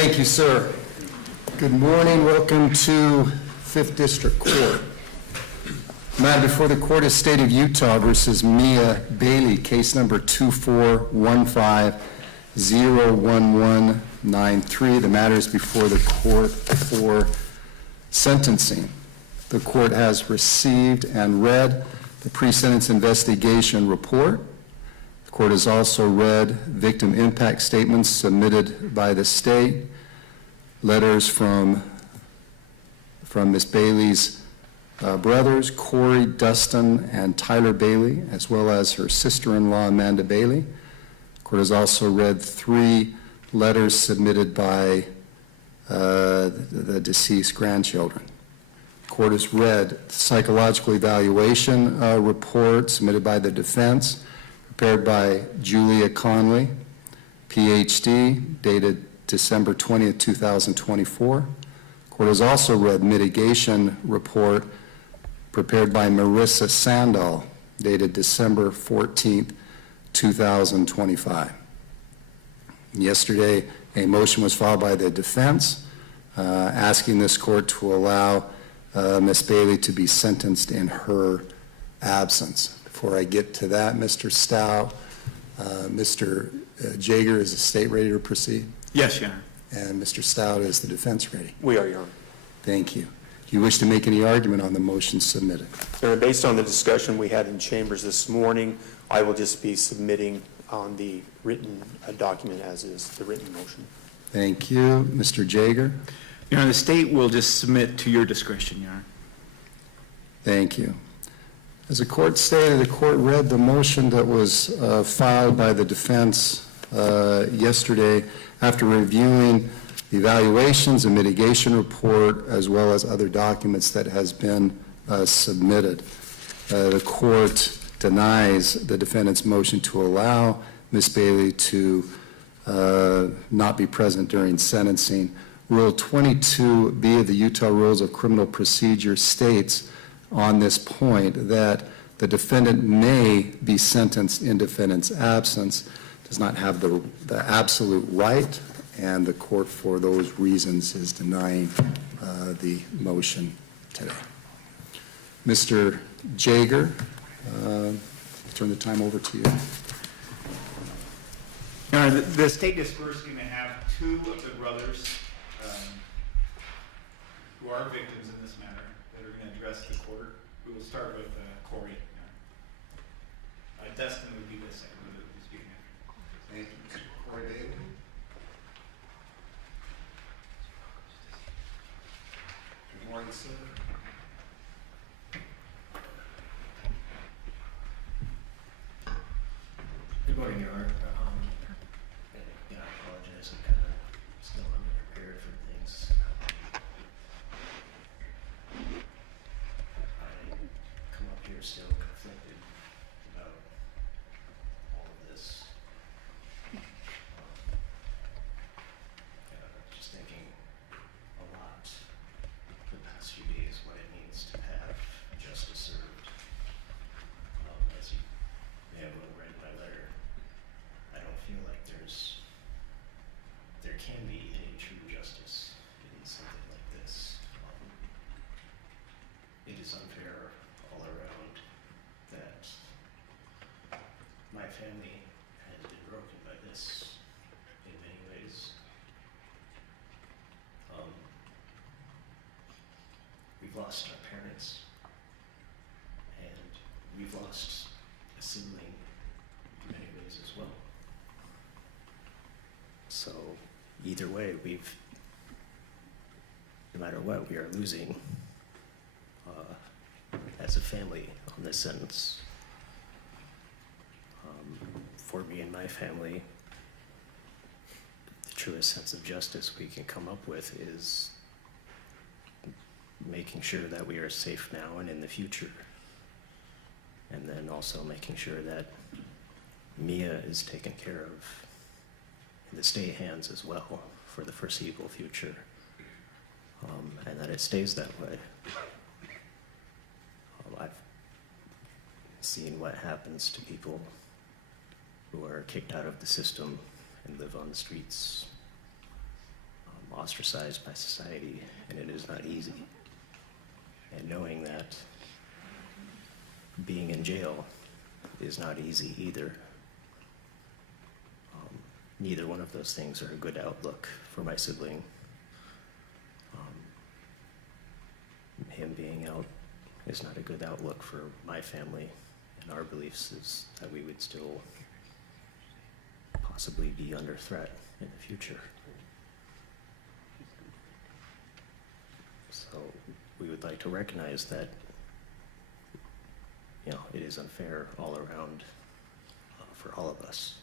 Thank you, sir. Good morning. Welcome to 5th District Court. The matter before the court is State of Utah versus Mia Bailey, case number 2415-01193. The matter is before the court for sentencing. The court has received and read the pre-sentence investigation report. The court has also read victim impact statements submitted by the state, letters from Ms. Bailey's brothers, Cory, Dustin, and Tyler Bailey, as well as her sister-in-law, Amanda Bailey. The court has also read 3 letters submitted by the deceased grandchildren. The court has read psychological evaluation report submitted by the defense, prepared by Julia Conley, PhD, dated December 20th, 2024. The court has also read mitigation report prepared by Marissa Sandal, dated December 14th, 2025. Yesterday, a motion was filed by the defense asking this court to allow Ms. Bailey to be sentenced in her absence. Before I get to that, Mr. Stout, Mr. Jager, is the state ready to proceed? Yes, Your Honor. And Mr. Stout, is the defense ready? We are, Your Honor. Thank you. Do you wish to make any argument on the motion submitted? Sir, based on the discussion we had in chambers this morning, I will just be submitting on the written document as is the written motion. Thank you. Mr. Jager? Your Honor, the state will just submit to your discretion, Your Honor. Thank you. As the court stated, the court read the motion that was filed by the defense yesterday after reviewing the evaluations and mitigation report as well as other documents that has been submitted. The court denies the defendant's motion to allow Ms. Bailey to not be present during sentencing. Rule 22B of the Utah Rules of Criminal Procedure states on this point that the defendant may be sentenced in defendant's absence, does not have the absolute right, and the court for those reasons is denying the motion today. Mr. Jager, turn the time over to you. Your Honor, the state is first going to have 2 of the brothers who are victims in this matter that are going to address the court. We will start with Cory. Dustin would be the second one that would be speaking after. Thank you, Mr. Cory Bailey. Good morning, sir. Good morning, Your Honor. I apologize. I'm kind of still unprepared for things. I come up here still conflicted about all of this. Just thinking a lot the past few days what it means to have justice served. As you may have read my letter, I don't feel like there can be any true justice in something like this. It is unfair all around that my family has been broken by this in many ways. We've lost our parents, and we've lost a sibling in many ways as well. So either way, no matter what, we are losing as a family on this sentence. For me and my family, the truest sense of justice we can come up with is making sure that we are safe now and in the future. And then also making sure that Mia is taken care of in the state hands as well for the foreseeable future, and that it stays that way. I've seen what happens to people who are kicked out of the system and live on the streets. ostracized by society, and it is not easy. And knowing that being in jail is not easy either. Neither one of those things are a good outlook for my sibling. Him being out is not a good outlook for my family, and our beliefs is that we would still possibly be under threat in the future. So we would like to recognize that, you know, it is unfair all around for all of us,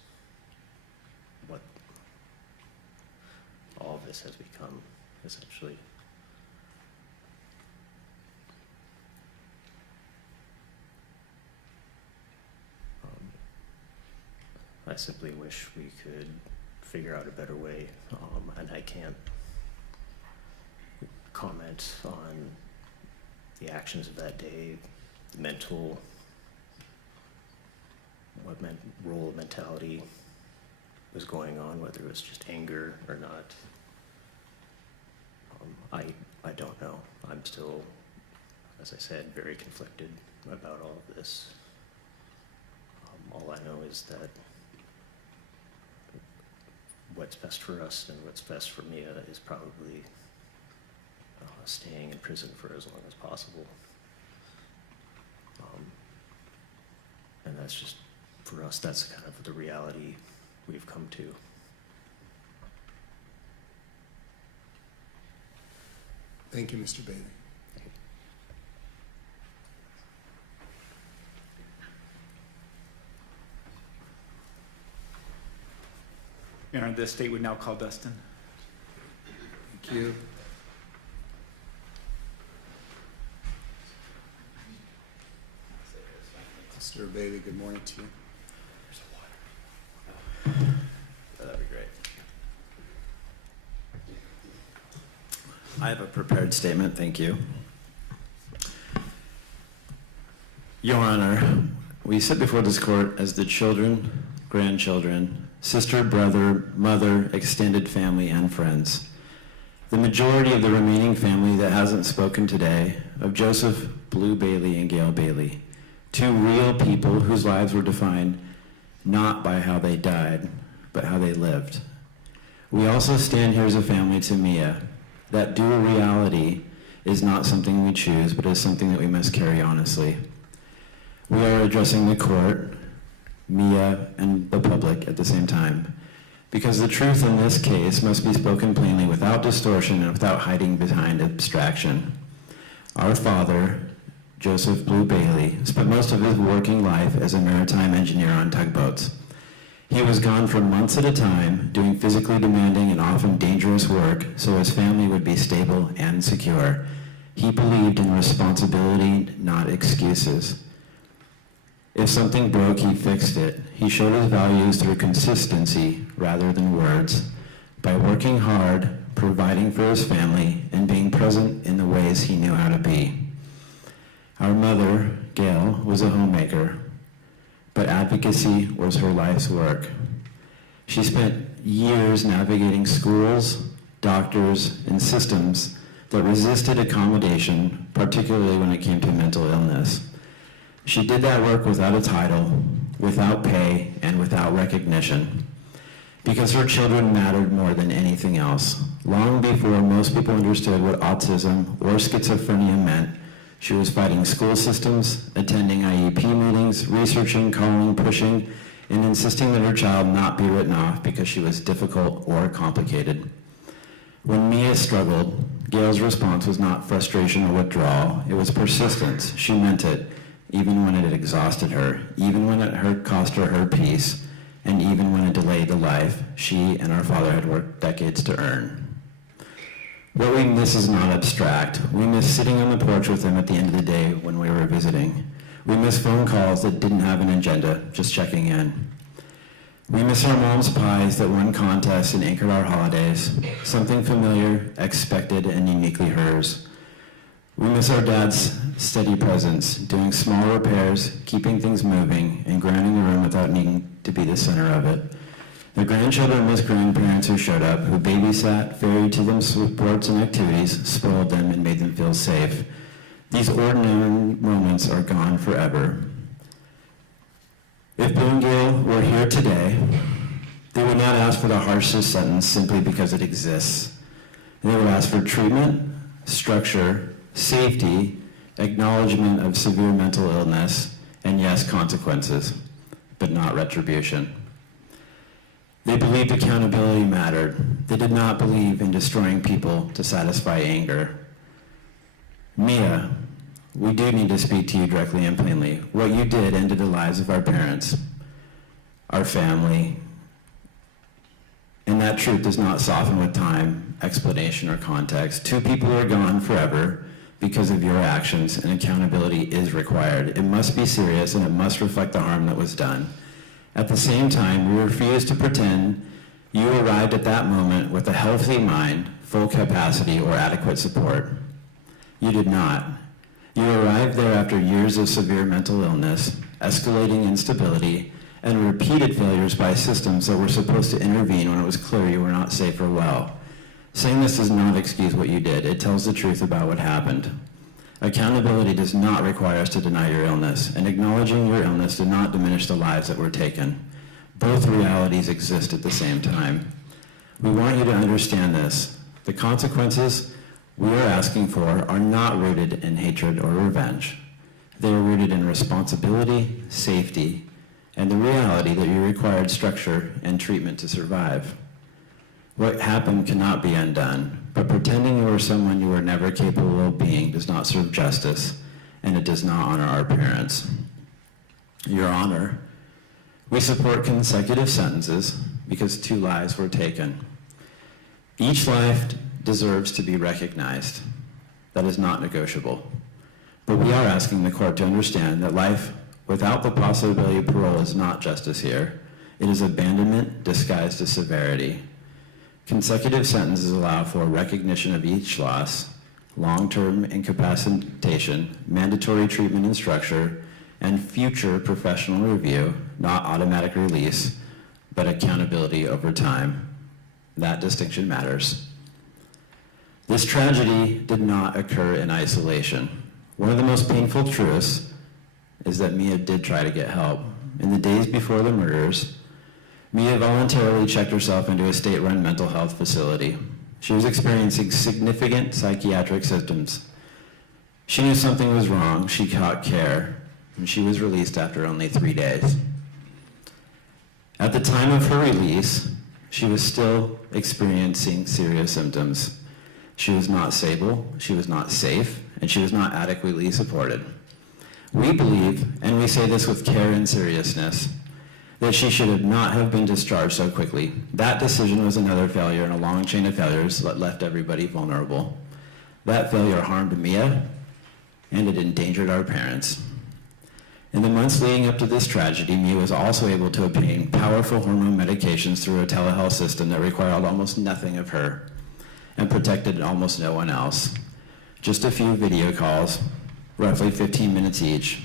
what all of this has become, essentially. I simply wish we could figure out a better way, and I can't comment on the actions of that day, mental, what role of mentality was going on, whether it was just anger or not. I don't know. I'm still, as I said, very conflicted about all of this. All I know is that what's best for us and what's best for Mia is probably staying in prison for as long as possible. And that's just, for us, that's kind of the reality we've come to. Thank you, Mr. Bailey. Your Honor, the state would now call Dustin. Thank you. Mr. Bailey, good morning to you. That'd be great. I have a prepared statement, thank you. Your Honor, we sit before this court as the children, grandchildren, sister, brother, mother, extended family, and friends. The majority of the remaining family that hasn't spoken today of Joseph Blue Bailey and Gail Bailey, two real people whose lives were defined not by how they died, but how they lived. We also stand here as a family to Mia. That dual reality is not something we choose, but is something that we must carry honestly. We are addressing the court, Mia, and the public at the same time, because the truth in this case must be spoken plainly without distortion and without hiding behind abstraction. Our father, Joseph Blue Bailey, spent most of his working life as a maritime engineer on tugboats. He was gone for months at a time, doing physically demanding and often dangerous work so his family would be stable and secure. He believed in responsibility, not excuses. If something broke, he fixed it. He showed his values through consistency rather than words, by working hard, providing for his family, and being present in the ways he knew how to be. Our mother, Gail, was a homemaker, but advocacy was her life's work. She spent years navigating schools, doctors, and systems that resisted accommodation, particularly when it came to mental illness. She did that work without a title, without pay, and without recognition, because her children mattered more than anything else. Long before most people understood what autism or schizophrenia meant, she was fighting school systems, attending IEP meetings, researching, calling, pushing, and insisting that her child not be written off because she was difficult or complicated. When Mia struggled, Gail's response was not frustration or withdrawal, it was persistence. She meant it, even when it had exhausted her, even when it cost her peace, and even when it delayed the life she and our father had worked decades to earn. What we miss is not abstract. We miss sitting on the porch with him at the end of the day when we were visiting. We miss phone calls that didn't have an agenda, just checking in. We miss our mom's pies that won contests and anchored our holidays, something familiar, expected, and uniquely hers. We miss our dad's steady presence, doing small repairs, keeping things moving, and grounding the room without needing to be the center of it. The grandchildren missed grandparents who showed up, who babysat, ferried to them sports and activities, spoiled them, and made them feel safe. These ordinary moments are gone forever. If Bill and Gail were here today, they would not ask for the harshest sentence simply because it exists. They would ask for treatment, structure, safety, acknowledgement of severe mental illness, and yes, consequences, but not retribution. They believed accountability mattered. They did not believe in destroying people to satisfy anger. Mia, we do need to speak to you directly and plainly. What you did ended the lives of our parents, our family, and that truth does not soften with time, explanation, or context. Two people are gone forever because of your actions, and accountability is required. It must be serious, and it must reflect the harm that was done. At the same time, we refuse to pretend you arrived at that moment with a healthy mind, full capacity, or adequate support. You did not. You arrived there after years of severe mental illness, escalating instability, and repeated failures by systems that were supposed to intervene when it was clear you were not safe or well. Saying this does not excuse what you did. It tells the truth about what happened. Accountability does not require us to deny your illness, and acknowledging your illness did not diminish the lives that were taken. Both realities exist at the same time. We want you to understand this. The consequences we are asking for are not rooted in hatred or revenge. They are rooted in responsibility, safety, and the reality that you required structure and treatment to survive. What happened cannot be undone, but pretending you were someone you were never capable of being does not serve justice, and it does not honor our parents. Your Honor, we support consecutive sentences because 2 lives were taken. Each life deserves to be recognized. That is not negotiable. But we are asking the court to understand that life without the possibility of parole is not justice here. It is abandonment disguised as severity. Consecutive sentences allow for recognition of each loss, long-term incapacitation, mandatory treatment and structure, and future professional review, not automatic release, but accountability over time. That distinction matters. This tragedy did not occur in isolation. One of the most painful truths is that Mia did try to get help. In the days before the murders, Mia voluntarily checked herself into a state-run mental health facility. She was experiencing significant psychiatric symptoms. She knew something was wrong, she sought care, and she was released after only 3 days. At the time of her release, she was still experiencing serious symptoms. She was not stable, she was not safe, and she was not adequately supported. We believe, and we say this with care and seriousness, that she should not have been discharged so quickly. That decision was another failure in a long chain of failures that left everybody vulnerable. That failure harmed Mia, and it endangered our parents. In the months leading up to this tragedy, Mia was also able to obtain powerful hormone medications through a telehealth system that required almost nothing of her and protected almost no one else. Just a few video calls, roughly 15 minutes each.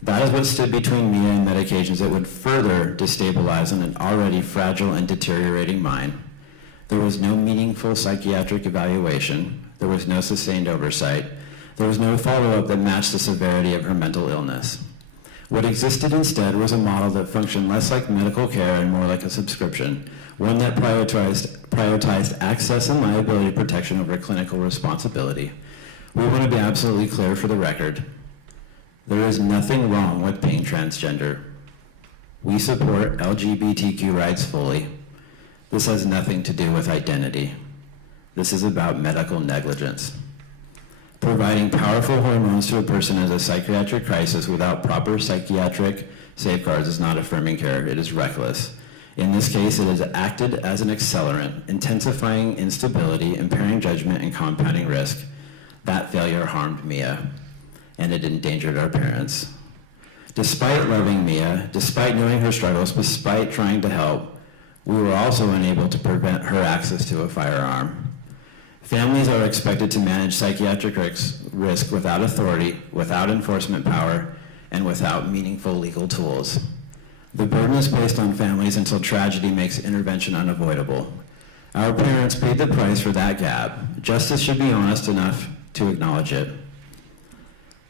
That is what stood between Mia and medications that would further destabilize an already fragile and deteriorating mind. There was no meaningful psychiatric evaluation. There was no sustained oversight. There was no follow-up that matched the severity of her mental illness. What existed instead was a model that functioned less like medical care and more like a subscription, one that prioritized access and liability protection over clinical responsibility. We want to be absolutely clear for the record. There is nothing wrong with being transgender. We support LGBTQ rights fully. This has nothing to do with identity. This is about medical negligence. Providing powerful hormones to a person as a psychiatric crisis without proper psychiatric safeguards is not affirming care, it is reckless. In this case, it has acted as an accelerant, intensifying instability, impairing judgment, and compounding risk. That failure harmed Mia, and it endangered our parents. Despite loving Mia, despite knowing her struggles, despite trying to help, we were also unable to prevent her access to a firearm. Families are expected to manage psychiatric risk without authority, without enforcement power, and without meaningful legal tools. The burden is placed on families until tragedy makes intervention unavoidable. Our parents paid the price for that gap. Justice should be honest enough to acknowledge it.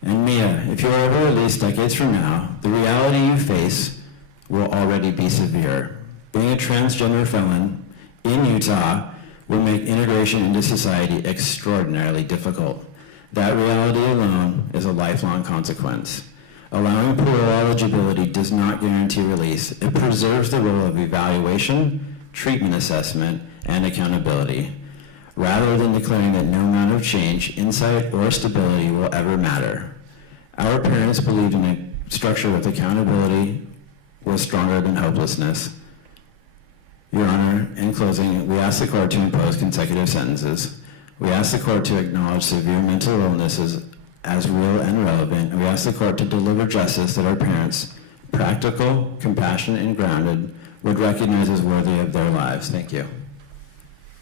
And Mia, if you are ever released decades from now, the reality you face will already be severe. Being a transgender felon in Utah will make integration into society extraordinarily difficult. That reality alone is a lifelong consequence. Allowing parole eligibility does not guarantee release. It preserves the role of evaluation, treatment assessment, and accountability, rather than declaring that no amount of change, insight, or stability will ever matter. Our parents believed in a structure with accountability was stronger than hopelessness. Your Honor, in closing, we ask the court to impose consecutive sentences. We ask the court to acknowledge severe mental illnesses as real and relevant, and we ask the court to deliver justice that our parents, practical, compassionate, and grounded, would recognize as worthy of their lives. Thank you.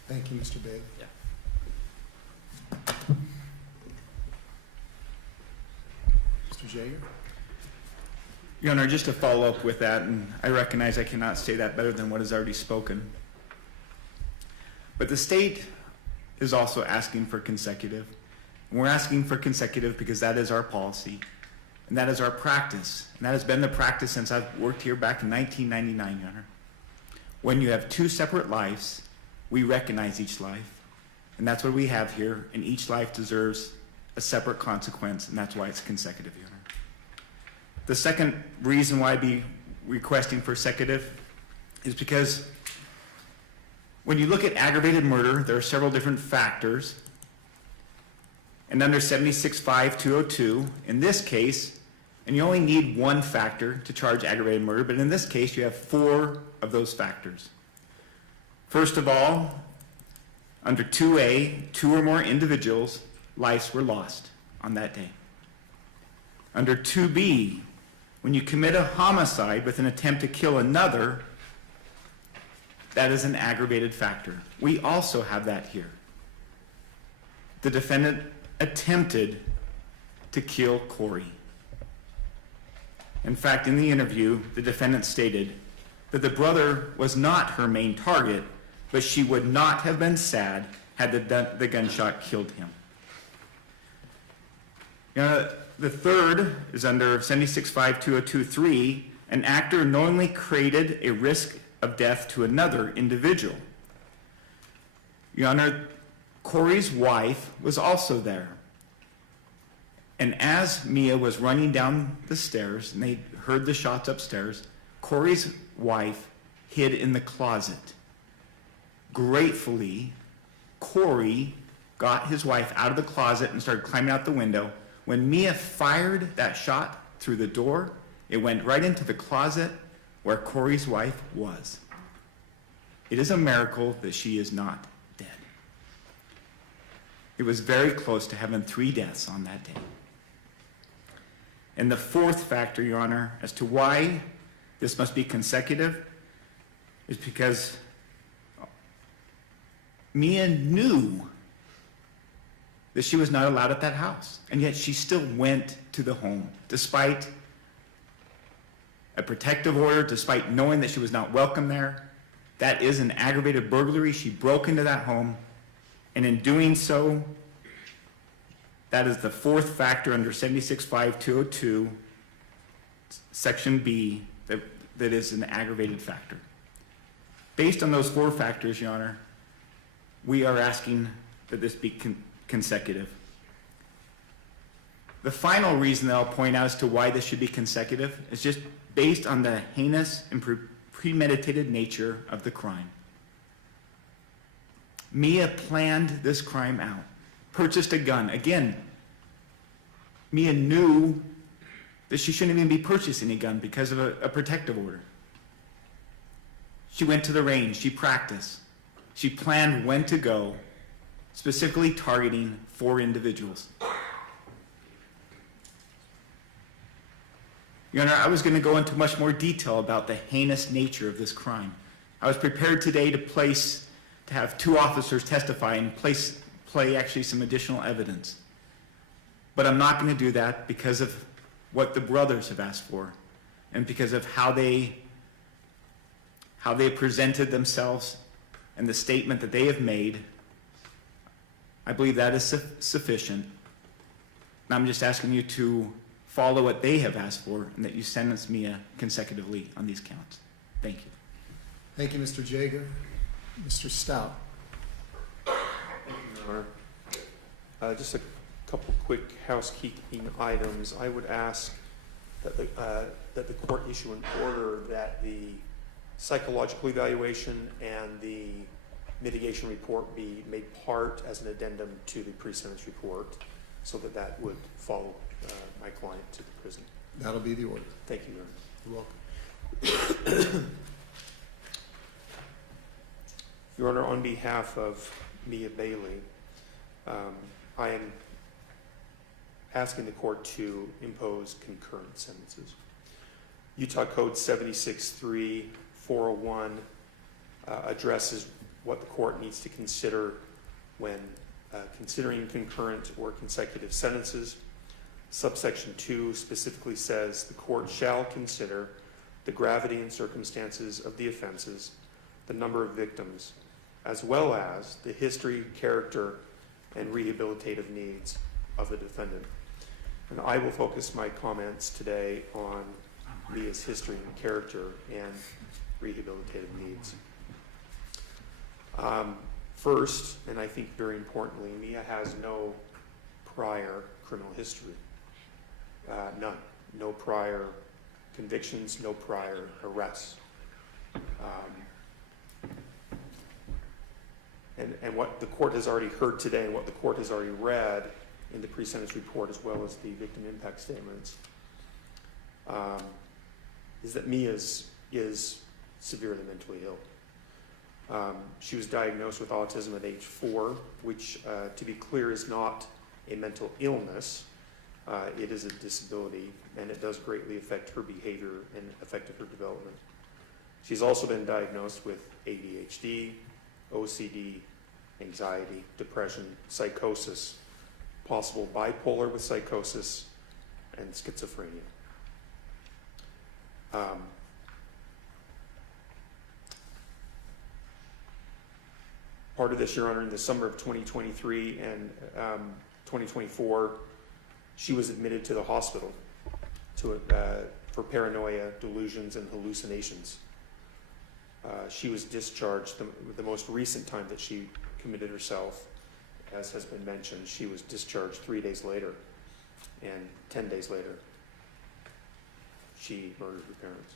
Thank you, Mr. Bailey. Mr. Jager? Your Honor, just to follow up with that, and I recognize I cannot say that better than what is already spoken. But the state is also asking for consecutive. And we're asking for consecutive because that is our policy, and that is our practice. And that has been the practice since I've worked here back in 1999, Your Honor. When you have two separate lives, we recognize each life. And that's what we have here, and each life deserves a separate consequence, and that's why it's consecutive, Your Honor. The second reason why I'd be requesting for consecutive is because when you look at aggravated murder, there are several different factors. And under 76-5202, in this case, and you only need one factor to charge aggravated murder, but in this case, you have 4 of those factors. First of all, under 2A, 2 or more individuals' lives were lost on that day. Under 2B, when you commit a homicide with an attempt to kill another, that is an aggravated factor. We also have that here. The defendant attempted to kill Cory. In fact, in the interview, the defendant stated that the brother was not her main target, but she would not have been sad had the gunshot killed him. The third is under 76-5202-3, an actor knowingly created a risk of death to another individual. Your Honor, Cory's wife was also there. And as Mia was running down the stairs, and they heard the shots upstairs, Cory's wife hid in the closet. Gratefully, Cory got his wife out of the closet and started climbing out the window. When Mia fired that shot through the door, it went right into the closet where Cory's wife was. It is a miracle that she is not dead. It was very close to having 3 deaths on that day. And the fourth factor, Your Honor, as to why this must be consecutive is because Mia knew that she was not allowed at that house, and yet she still went to the home, despite a protective order, despite knowing that she was not welcome there. That is an aggravated burglary. She broke into that home, and in doing so, that is the fourth factor under 76-5202, Section B, that is an aggravated factor. Based on those 4 factors, Your Honor, we are asking that this be consecutive. The final reason that I'll point out as to why this should be consecutive is just based on the heinous and premeditated nature of the crime. Mia planned this crime out, purchased a gun. Again, Mia knew that she shouldn't even be purchasing a gun because of a protective order. She went to the range, she practiced, she planned when to go, specifically targeting 4 individuals. Your Honor, I was going to go into much more detail about the heinous nature of this crime. I was prepared today to have 2 officers testify and play actually some additional evidence. But I'm not going to do that because of what the brothers have asked for and because of how they how they presented themselves and the statement that they have made, I believe that is sufficient. And I'm just asking you to follow what they have asked for and that you sentence Mia consecutively on these counts. Thank you. Thank you, Mr. Jager. Mr. Stout. Your Honor. Just a couple quick housekeeping items. I would ask that the court issue an order that the psychological evaluation and the mitigation report be made part as an addendum to the pre-sentence report, so that would follow my client to the prison. That'll be the order. Thank you, Your Honor. You're welcome. Your Honor, on behalf of Mia Bailey, I am asking the court to impose concurrent sentences. Utah Code 76-3-401 addresses what the court needs to consider when considering concurrent or consecutive sentences. Subsection 2 specifically says the court shall consider the gravity and circumstances of the offenses, the number of victims, as well as the history, character, and rehabilitative needs of the defendant. And I will focus my comments today on Mia's history and character and rehabilitative needs. First, and I think very importantly, Mia has no prior criminal history. None. No prior convictions, no prior arrests. And what the court has already heard today and what the court has already read in the pre-sentence report, as well as the victim impact statements, is that Mia is severely mentally ill. She was diagnosed with autism at age 4, which, to be clear, is not a mental illness. It is a disability, and it does greatly affect her behavior and affected her development. She's also been diagnosed with ADHD, OCD, anxiety, depression, psychosis, possible bipolar with psychosis, and schizophrenia. Part of this, Your Honor, in the summer of 2023 and 2024, she was admitted to the hospital for paranoia, delusions, and hallucinations. She was discharged the most recent time that she committed herself, as has been mentioned. She was discharged 3 days later, and 10 days later, she murdered her parents.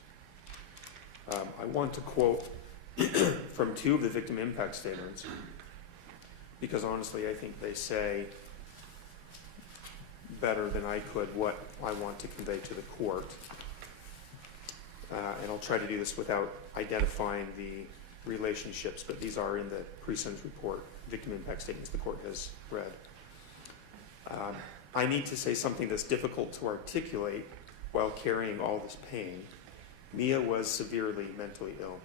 I want to quote from 2 of the victim impact statements, because honestly, I think they say better than I could what I want to convey to the court. And I'll try to do this without identifying the relationships, but these are in the pre-sentence report, victim impact statements the court has read. I need to say something that's difficult to articulate while carrying all this pain. Mia was severely mentally ill.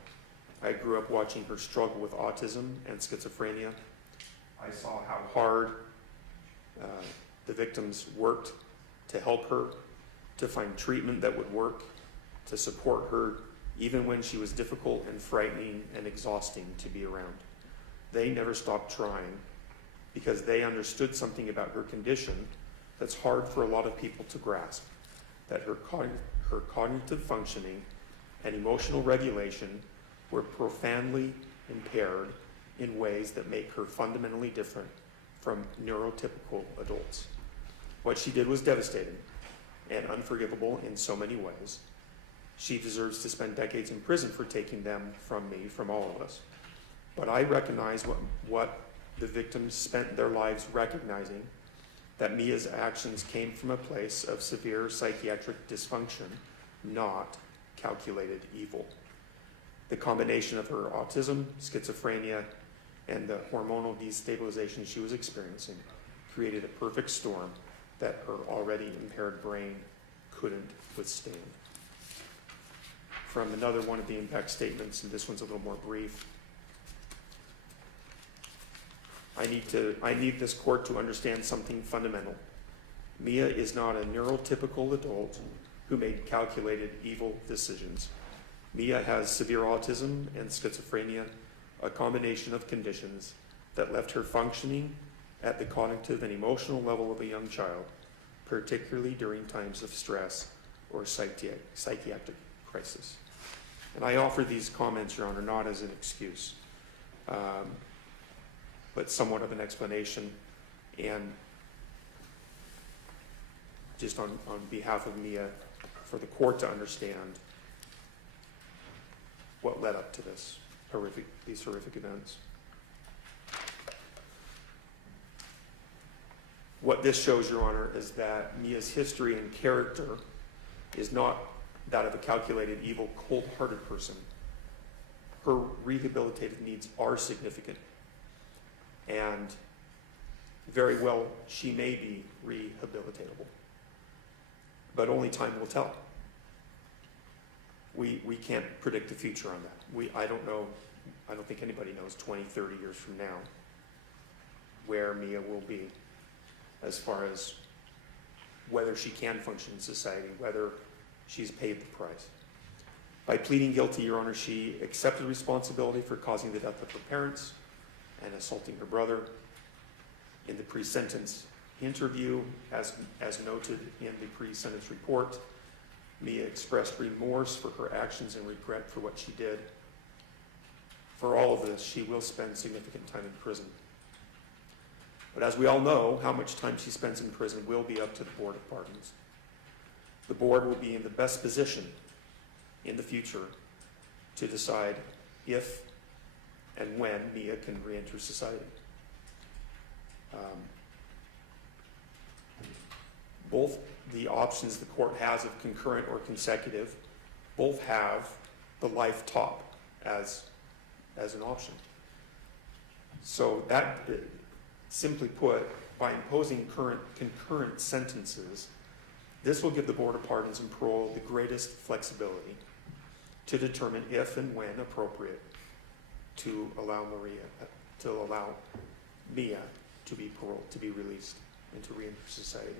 I grew up watching her struggle with autism and schizophrenia. I saw how hard the victims worked to help her, to find treatment that would work, to support her, even when she was difficult and frightening and exhausting to be around. They never stopped trying because they understood something about her condition that's hard for a lot of people to grasp, that her cognitive functioning and emotional regulation were profoundly impaired in ways that make her fundamentally different from neurotypical adults. What she did was devastating and unforgivable in so many ways. She deserves to spend decades in prison for taking them from me, from all of us. But I recognize what the victims spent their lives recognizing, that Mia's actions came from a place of severe psychiatric dysfunction, not calculated evil. The combination of her autism, schizophrenia, and the hormonal destabilization she was experiencing created a perfect storm that her already impaired brain couldn't withstand. From another one of the impact statements, and this one's a little more brief. I need this court to understand something fundamental. Mia is not a neurotypical adult who made calculated evil decisions. Mia has severe autism and schizophrenia, a combination of conditions that left her functioning at the cognitive and emotional level of a young child, particularly during times of stress or psychiatric crisis. And I offer these comments, Your Honor, not as an excuse, but somewhat of an explanation, and just on behalf of Mia, for the court to understand what led up to these horrific events. What this shows, Your Honor, is that Mia's history and character is not that of a calculated, evil, cold-hearted person. Her rehabilitative needs are significant, and very well, she may be rehabilitatable, but only time will tell. We can't predict the future on that. I don't know, I don't think anybody knows 20, 30 years from now where Mia will be as far as whether she can function in society, whether she's paid the price. By pleading guilty, Your Honor, she accepted responsibility for causing the death of her parents and assaulting her brother. In the pre-sentence interview, as noted in the pre-sentence report, Mia expressed remorse for her actions and regret for what she did. For all of this, she will spend significant time in prison. But as we all know, how much time she spends in prison will be up to the Board of Pardons. The board will be in the best position in the future to decide if and when Mia can re-enter society. Both the options the court has of concurrent or consecutive both have the life top as an option. So that, simply put, by imposing concurrent sentences, this will give the Board of Pardons and Parole the greatest flexibility to determine if and when appropriate to allow Mia to be paroled, to be released, and to re-enter society.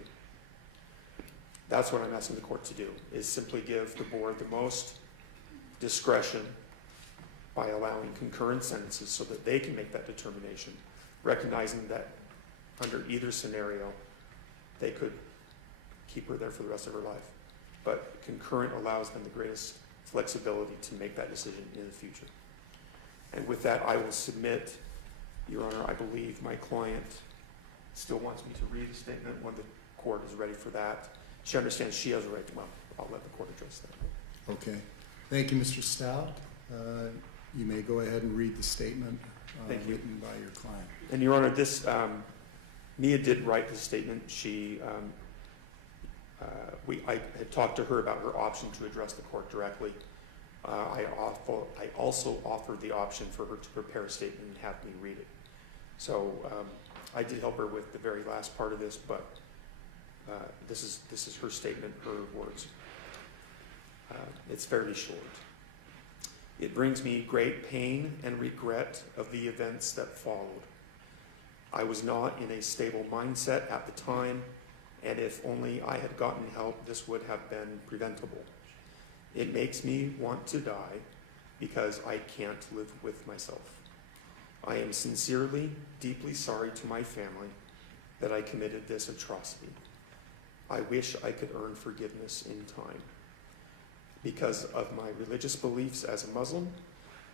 That's what I'm asking the court to do, is simply give the board the most discretion by allowing concurrent sentences so that they can make that determination, recognizing that under either scenario, they could keep her there for the rest of her life. But concurrent allows them the greatest flexibility to make that decision in the future. And with that, I will submit, Your Honor, I believe my client still wants me to read a statement when the court is ready for that. She understands she has a right to, well, I'll let the court address that. Okay. Thank you, Mr. Stout. You may go ahead and read the statement written by your client. And Your Honor, this, Mia did write the statement. I had talked to her about her option to address the court directly. I also offered the option for her to prepare a statement and have me read it. So I did help her with the very last part of this, but this is her statement, her words. It's fairly short. It brings me great pain and regret of the events that followed. I was not in a stable mindset at the time, and if only I had gotten help, this would have been preventable. It makes me want to die because I can't live with myself. I am sincerely, deeply sorry to my family that I committed this atrocity. I wish I could earn forgiveness in time. Because of my religious beliefs as a Muslim,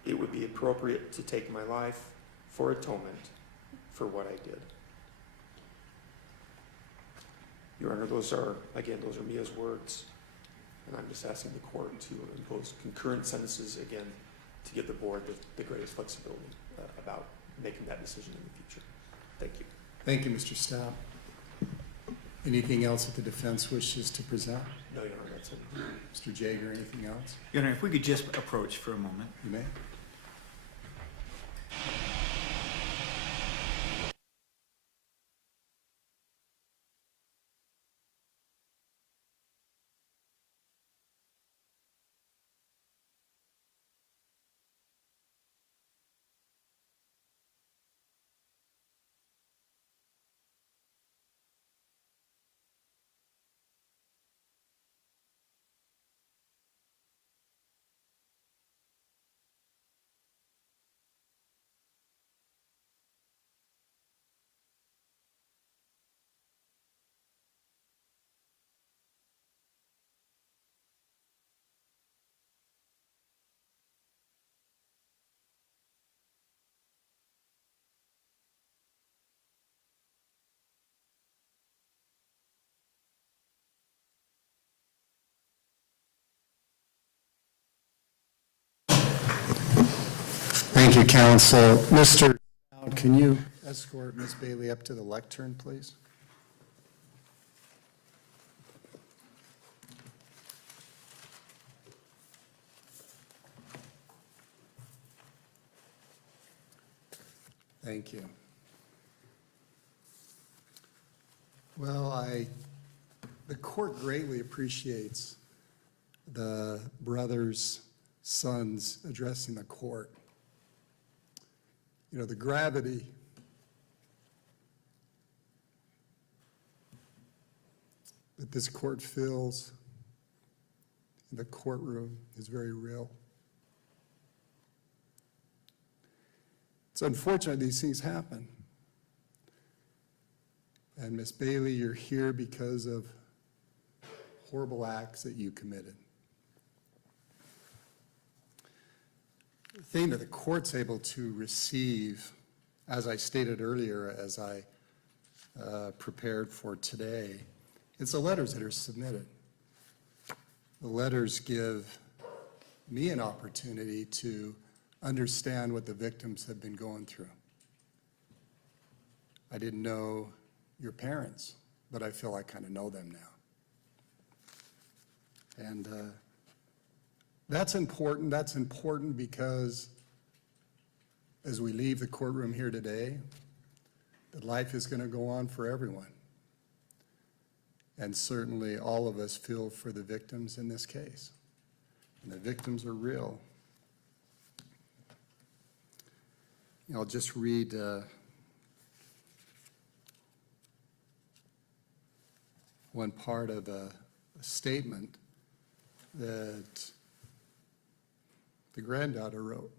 it would be appropriate to take my life for atonement for what I did. Your Honor, those are Mia's words, and I'm just asking the court to impose concurrent sentences again to give the board the greatest flexibility about making that decision in the future. Thank you. Thank you, Mr. Stout. Anything else that the defense wishes to present? No, Your Honor, that's it. Mr. Jager, anything else? Your Honor, if we could just approach for a moment. You may. Thank you, counsel. Mr. Dowd, can you escort Ms. Bailey up to the lectern, please? Thank you. Well, the court greatly appreciates the brother's sons addressing the court. You know, the gravity that this court feels in the courtroom is very real. It's unfortunate these things happen. And Miss Bailey, you're here because of horrible acts that you committed. The thing that the court's able to receive, as I stated earlier, as I prepared for today, it's the letters that are submitted. The letters give me an opportunity to understand what the victims have been going through. I didn't know your parents, but I feel I kind of know them now. And that's important. That's important because as we leave the courtroom here today, that life is going to go on for everyone. And certainly all of us feel for the victims in this case. And the victims are real. You know, I'll just read one part of a statement that the granddaughter wrote.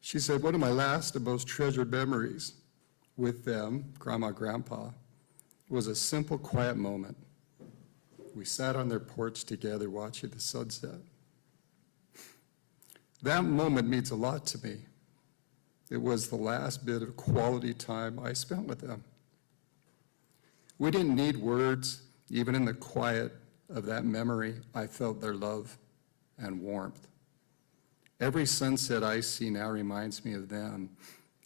She said, "One of my last and most treasured memories with them, Grandma, Grandpa, was a simple, quiet moment. We sat on their porch together watching the sunset. That moment means a lot to me. It was the last bit of quality time I spent with them. We didn't need words. Even in the quiet of that memory, I felt their love and warmth. Every sunset I see now reminds me of them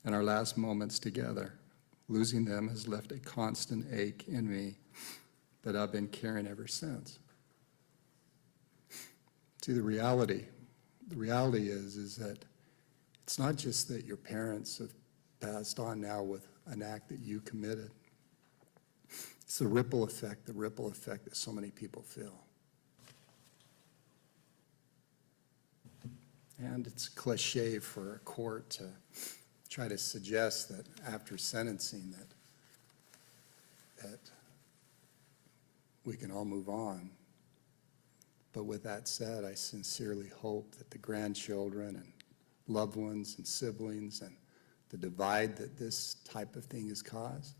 and our last moments together. Losing them has left a constant ache in me that I've been carrying ever since." See, the reality is that it's not just that your parents have passed on now with an act that you committed. It's the ripple effect that so many people feel. And it's cliche for a court to try to suggest that after sentencing that we can all move on. But with that said, I sincerely hope that the grandchildren and loved ones and siblings and the divide that this type of thing has caused,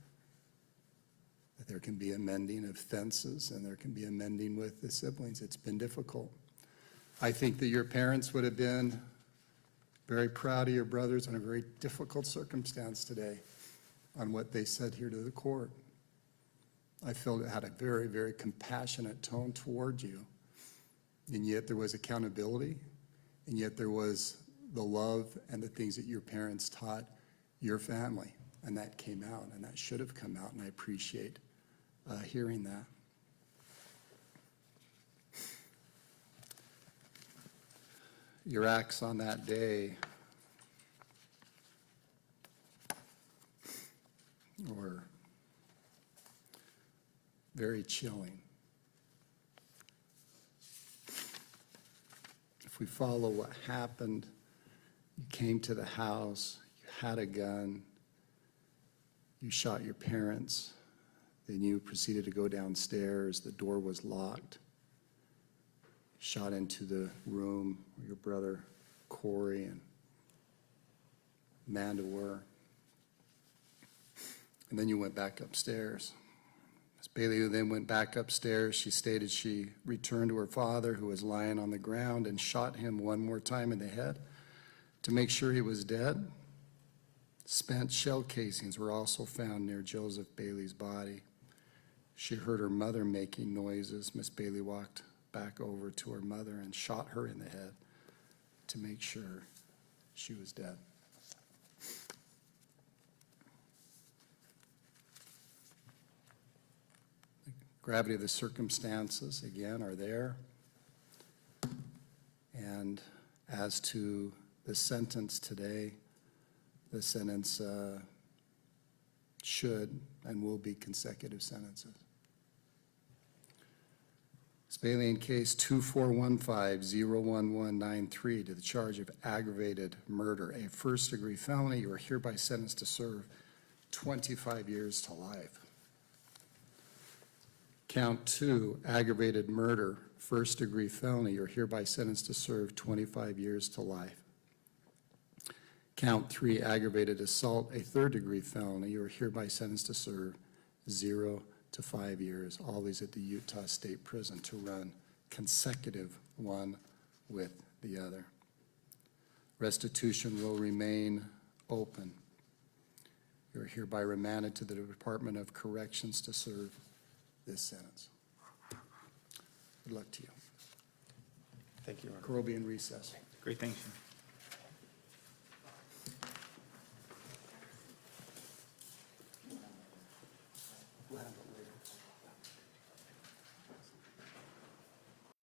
that there can be a mending of fences and there can be a mending with the siblings. It's been difficult. I think that your parents would have been very proud of your brothers in a very difficult circumstance today on what they said here to the court. I felt it had a very, very compassionate tone toward you. And yet there was accountability, and yet there was the love and the things that your parents taught your family. And that came out, and that should have come out, and I appreciate hearing that. Your acts on that day were very chilling. If we follow what happened, you came to the house, you had a gun, you shot your parents, then you proceeded to go downstairs, the door was locked, shot into the room where your brother Cory and Amanda were, and then you went back upstairs. Ms. Bailey then went back upstairs. She stated she returned to her father, who was lying on the ground, and shot him one more time in the head to make sure he was dead. Spent shell casings were also found near Joseph Bailey's body. She heard her mother making noises. Miss Bailey walked back over to her mother and shot her in the head to make sure she was dead. The gravity of the circumstances, again, are there. And as to the sentence today, the sentence should and will be consecutive sentences. Ms. Bailey, in case 2415-01193 to the charge of aggravated murder, a first-degree felony, you are hereby sentenced to serve 25 years to life. Count 2, aggravated murder, first-degree felony, you are hereby sentenced to serve 25 years to life. Count 3, aggravated assault, a third-degree felony, you are hereby sentenced to serve 0 to 5 years, always at the Utah State Prison, to run consecutive one with the other. Restitution will remain open. You are hereby remanded to the Department of Corrections to serve this sentence. Good luck to you. Thank you, Your Honor. Court will be in recess. Great, thank you.